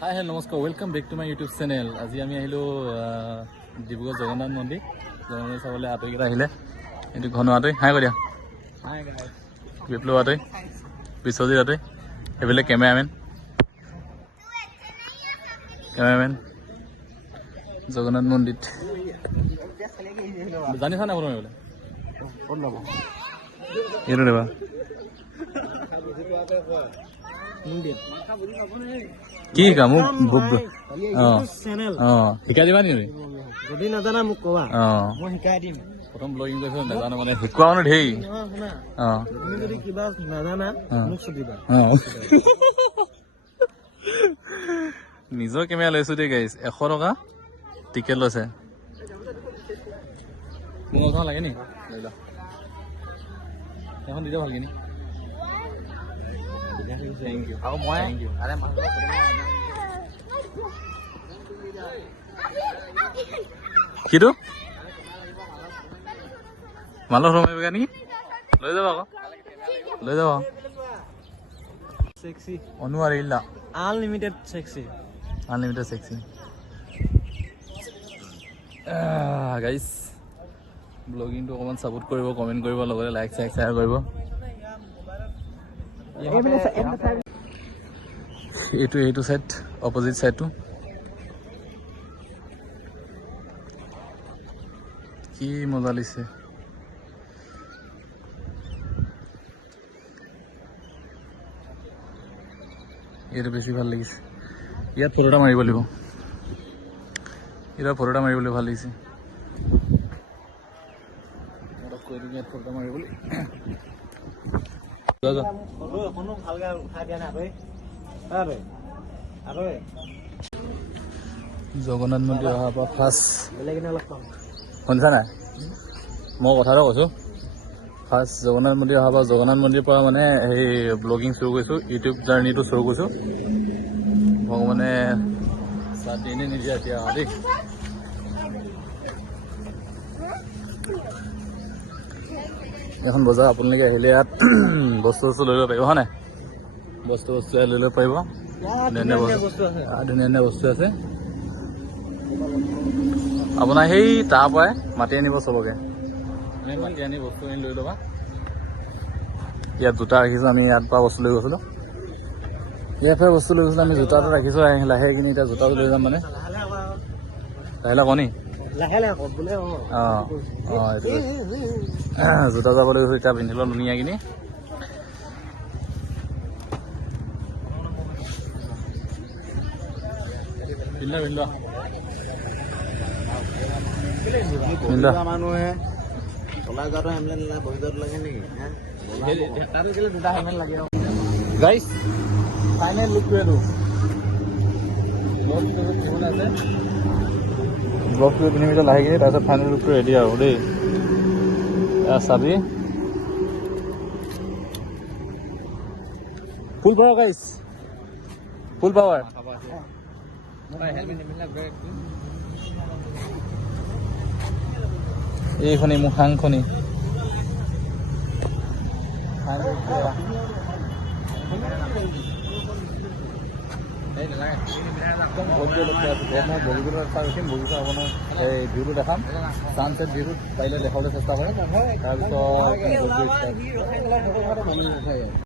হাই hello' নমস্কাৰ welcome back to my YouTube channel. আজি আমি আহিলোঁ ডিব্ৰুগড় জগন্নাথ মন্দিৰ চাবলৈ আঁতৰিকেইটা আহিলে। এইটো ঘন আঁতৰি হাই কৰি দিয়া বিপ্লৱ আঁতৰি বিশ্বজিৎ আঁতৰি এইফালে কেমেৰামেন জগন্নাথ মন্দিৰত জানিছা নাই প্ৰথমে বোলে এইটো দেবা কি কাম শিকাই দিবা নি যদি নাজানা মোক কবা মই শিকাই দিম। প্ৰথম ব্লগিং কৰিছো নাজানো মানে শিকোৱা মানে ঢেৰ তুমি যদি কিবা নাজানা মোক সুধিবা। নিজৰ কেমেৰা লৈছো দেই গাইছ 100 টকা টিকেট লৈছে। মোক অকণ লাগে নি লৈ লোৱা এখন দি দিয়া ভালকে নি থেংক ইউ আৰু মই কিটো মালৰ সোমাইবা নেকি লৈ যাব আকৌ লৈ যাব সেক্সি অনুৱাৰিলা আনলিমিটেড সেক্সি গাইছ ব্লগিংটো অকণমান ছাপোৰ্ট কৰিব কমেণ্ট কৰিব লগতে লাইক শ্বেয়াৰ কৰিব। এইটো চাইড অপজিট চাইডটো কি মজা লাগিছে। এইটো বেছি ভাল লাগিছে। ইয়াত ফটো এটা মাৰিব লাগিব ভাল লাগিছে। ইয়াত ফটো মাৰিব জগন্নাথ মন্দিৰ অহাৰ পৰা ফাৰ্ষ্ট শুনিছা নাই মই কথা এটা কৈছোঁ। ফাৰ্ষ্ট জগন্নাথ মন্দিৰ অহাৰ পৰা জগন্নাথ মন্দিৰৰ পৰা মানে সেই ব্লগিং চুৰু কৰিছোঁ, ইউটিউব জাৰ্ণিটো চুৰু কৰিছোঁ। ভগৱানে চাহ দিয়ে নিদিয়ে এতিয়া দেই। এখন বজাৰ আপোনালোকে আহিলে ইয়াত বস্তু লৈ ল'ব পাৰিব হয় নাই বস্তু লৈ ল'ব পাৰিব। ধুনীয়া বস্তু আছে আপোনাৰ সেই তাৰ পৰাই মাতি আনিব চবকে মাতি আনি বস্তু আনি লৈ ল'বা। ইয়াত জোতা ৰাখিছোঁ আমি ইয়াৰ পৰা বস্তু লৈ গৈছিলোঁ ইয়াৰ পৰা বস্তু লৈ গৈছিলোঁ আমি জোতাটো ৰাখিছোঁ লাহে কিনি এতিয়া জোতাটো লৈ যাম মানে লাহে কণী জোতা যাব লৈ গৈছোঁ এতিয়া পিন্ধি লওঁ ধুনীয়া কিনি। মানুহে চলাই যোৱাটো হেমলেট নালাগে বহি যোৱাটো লাগে নেকি তাতো কেলে দুটা হেলমেট লাগে। গাইছ ফাইনেল লুকটো এইটো ব্লগটো পিন্ধি মিটাৰ লাহে কিনি তাৰপিছত ফাইনেল লুকটো ৰেডি আৰু দেই। চাবি ফুল পাৱাৰ গাইছ ফুল পাৱাৰ এইখনি মোৰ হাংখনি বগিচা আপোনাৰ এই ভিউটো দেখাম ছানছেট ভিউটো পাৰিলে দেখাবলৈ চেষ্টা কৰিম তাৰপিছত